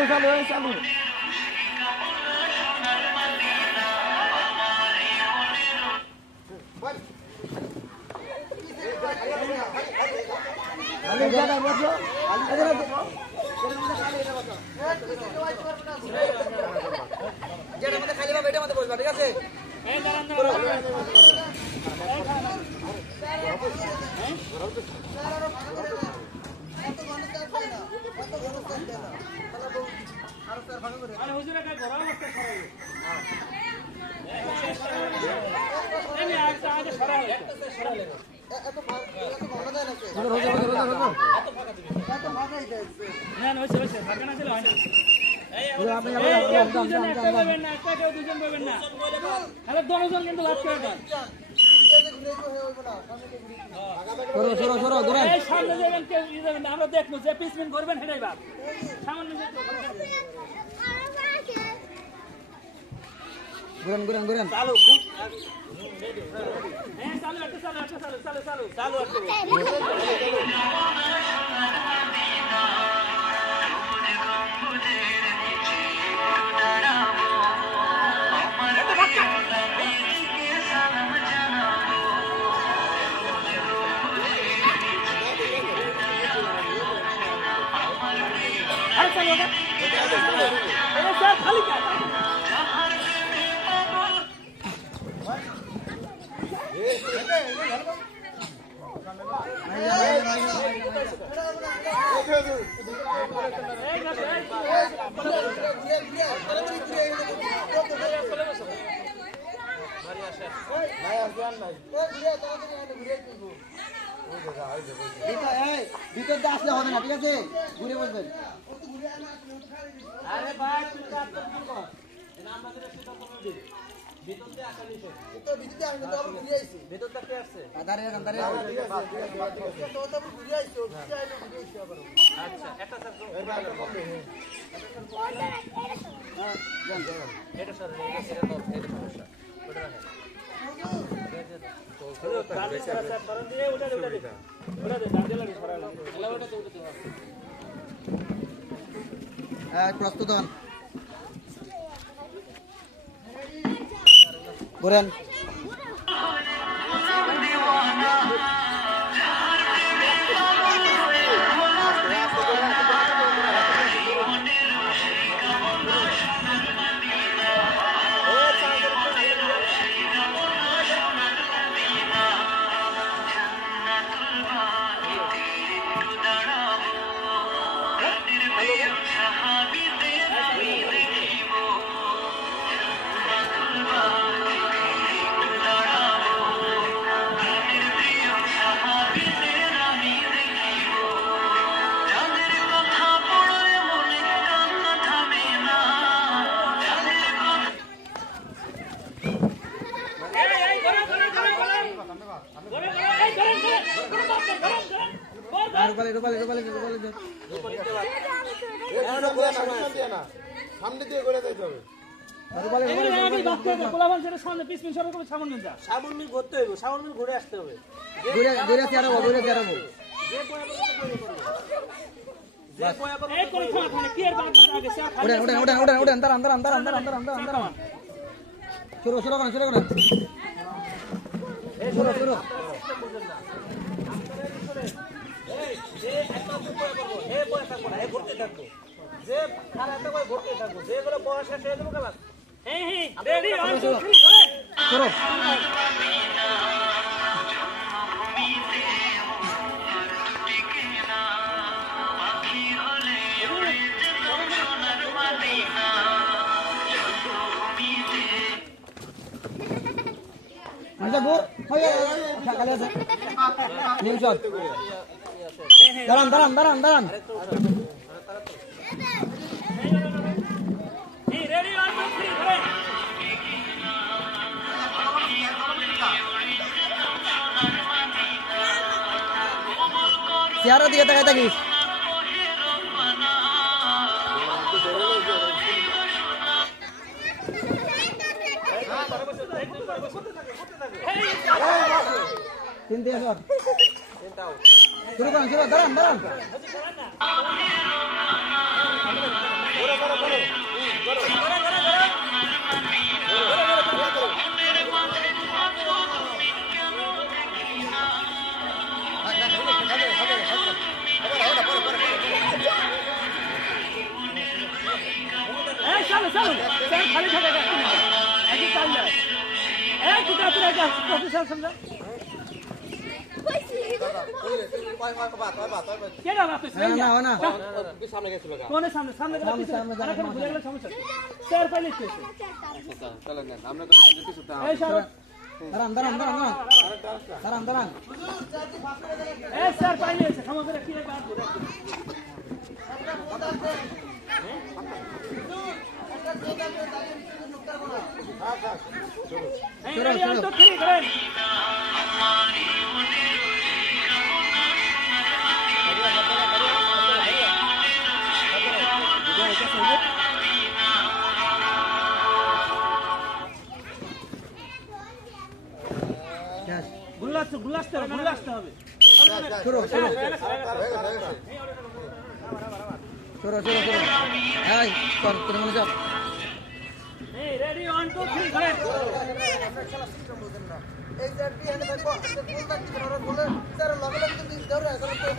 চালু খালি ভাবে এটা মধ্যে বসবা ঠিক আছে আমরা দেখবো যে পিসমিন করবেন সেটাই বাপ সামান্য ঘুরেন চালু চালু ভিতরটা আসলে হবে না ঠিক আছে ঘুরে বসবেন আরে ভাই ভিতরতে আসা নিষেধ তো ভিতরতে আসলে তো আমরা ঘুরে আইছি ভিতরটা কে আসছে দাঁড়িয়ে তো তো ঘুরে আইছি ঘুরে আইছি আবার আচ্ছা একটা স্যার হ্যাঁ যান এটা স্যার এটা তো এটা সমস্যা ওটা রাখেন প্রস্তুত হন ঘুরেন সামনে দিয়ে ঘুরে যাইতে হবে সামনে ঘুরতে হবে সামনে ঘুরে আসতে হবে ঘুরতে থাকবো যে খারাপ ঘুরতে থাকবো যেগুলো বয়স আছে সেগুলো খেলা দাঁড়ান চেহারা দিকে তাকাই থাকিস তিনটে আসর শুরু করেন দাঁড়ান এই তুই তাড়াতাড়ি যা প্রফেসর সমঝা কেডা বাত হইছে না সামনে গেছিল কোনে সামনে গেল এখন ভুলে গেলে সমস্যা স্যার পাইলে কি চলেন না আমরা তো কিছু এই স্যার দাঁড়ান এই স্যার পাইলে আছে ক্ষমা করে কি বাত ধরে এই রেডি অন তো 3 করেন গুলাসতে হবে শুরু এই কর তোর মনে যাও এই রেডি 1 2 3 করেন এই sir B and ball ball ball ball sir লগে লগে কিন্তু ধরে